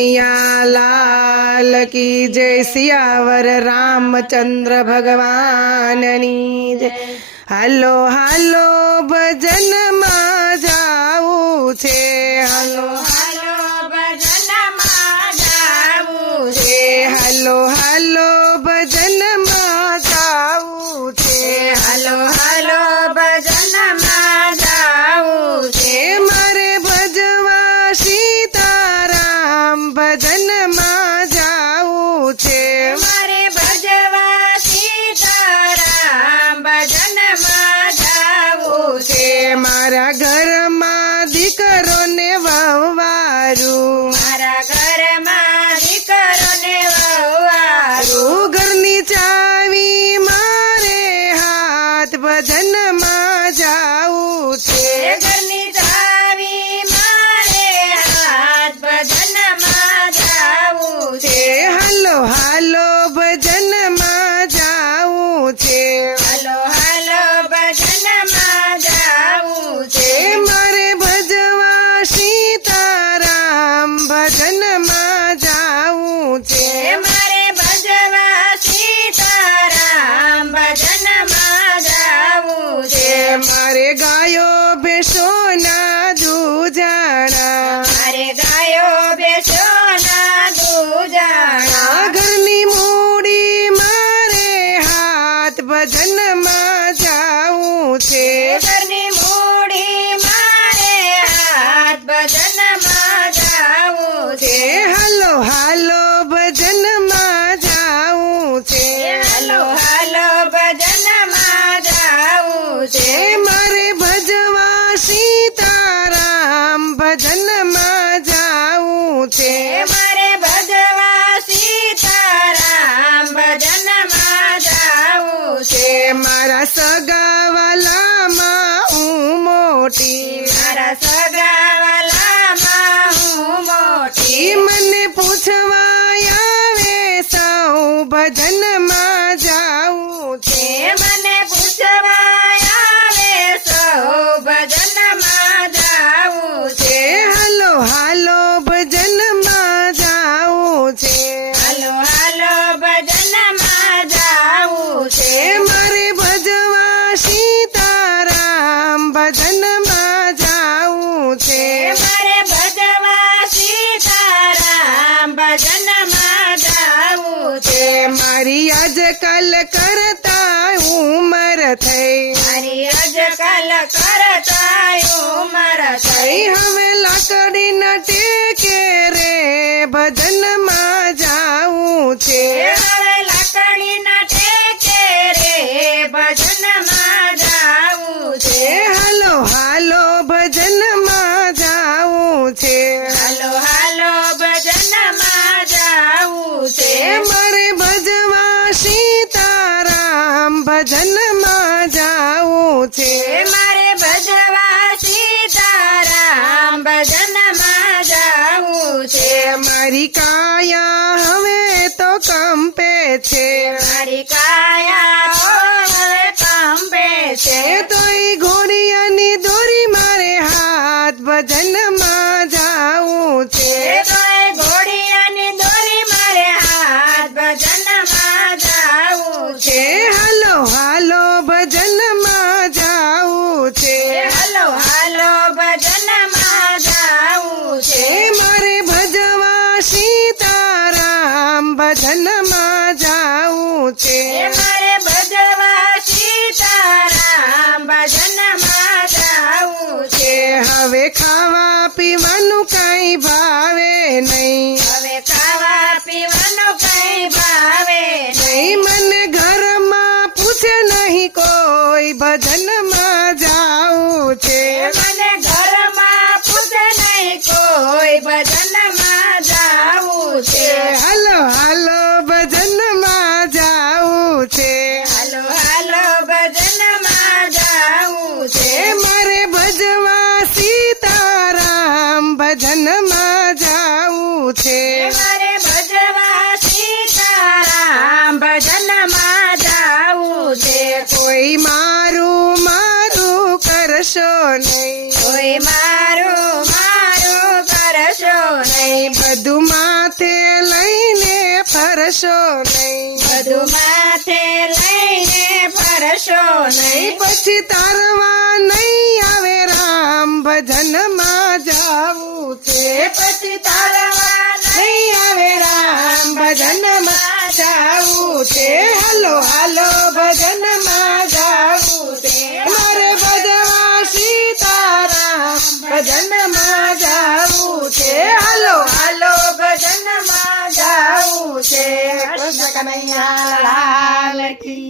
लाल की जय सियावर रामचंद्र भगवाननी जय। हालो हालो भजन में जावू छे, हालो हालो भजन में जावू छे, हालो हालो भजन में जावू छे, हालो हालो भजन में जावू छे। मारे भजवा सीताराम भजन में जावू छे, मारे भजवा सीताराम भजन में जावू छे। मारा घर में दीकरो ने वहवारू, मारा घर में दीकरो ने वहवारू। घरनी चावी मारे हाथ भजन में जावू छे, घरनी चावी मारे हाथ भजन में जावू छे। हालो हालो भजन में जावू छे, हालो हालो भजन में जावू छे। मारे भजवा सीताराम भजन में जावू छे, मारे भजवा सीताराम भजन में जावू छे। मारे गायो बेसो ना दूजाना, मारे गायो बेसो ना दूजाना। घरनी मूड़ी मारे हाथ भजन में जावू छे, घरनी मूड़ी मारे हाथ भजन में जावू छे। हालो हालो भजन में जावू छे, हालो हालो भजन में जावू छे। मारे भजवा सीताराम भजन में जावू छे, मारे भजवा सीताराम भजन में जावू छे। मारा सगावाला में हूँ मोटी, मारा सगावाला में हूँ मोटी। મને પૂછવા આવે સૌ ભજન માં જાવું છે, મને પૂછવા આવે સૌ ભજન માં જાવું છે। હાલો હાલો ભજન માં જાવું છે, હાલો હાલો ભજન માં જાવું છે। મારે ભજવા સીતારામ ભજન માં જાવું છે, મારે ભજવા સીતારામ ભજન માં જાવું છે। મારી આજકાલ કરતા ઉંમર થઈ, મારી આજકાલ કરતા ઉંમર થઈ। હવે લાકડી ના ટેકે રે ભજન માં જાવું છે, હવે લાકડી ના ટેકે રે ભજન માં જાવું છે। હાલો હાલો ભજન માં જાવું છે, હાલો હાલો ભજન માં જાવું છે। મારે ભજવા સીતારામ ભજન માં જાવું છે, મારે ભજવા સીતારામ ભજન માં જાવું છે। મારી કાયા હવે તો કંપે છે, મારી કાયા હવે કંપે છે। તોય ઘોડિયાની દોરી મારે હાથ ભજન માં જાવું છે, તોય ઘોડિયાની દોરી મારે હાથ ભજન માં જાવું છે। હાલો હાલો ભજન માં જાવું છે, હાલો હાલો ભજન માં જાવું છે। મારે ભજવા સીતારામ ભજન માં જાવું છે, મારે ભજવા સીતારામ ભજન માં જાવું છે। હવે ખાવા પીવાનું કઈ ભાવે નહીં, હવે ખાવા પીવાનું કઈ ભાવે નહીં। મને ઘરમાં પૂછે નહીં કોઈ ભજન માં જાવું છે, મને ઘરમાં પૂછે નહીં કોઈ ભજન માં જાવું છે। હાલો હાલો ભજન માં જાવું છે, હાલો હાલો ભજન માં જાવું છે। મારે ભજવા સીતારામ ભજન માં જાવું છે, મારે ભજવા સીતારામ ભજન માં જાવું છે। કોઈ મારું મારું કરશો નહીં, કોઈ મારું મારું કરશો નહીં। બધું ફરશો નહીં, બધું માથે લઈને ફરશો નહીં, પછી તારવા નહીં આવે રામ ભજનમાં જાવું છે, પછી તારવા નહીં આવે રામ ભજનમાં જાવું છે, હાલો હાલો ભજનમાં જાવું છે, મારે ભજવા સીતારામ ભજનમાં જાવું છે, હાલો હાલો ભજનમાં જાવું છે, કૃષ્ણ કનૈયા લાલ કી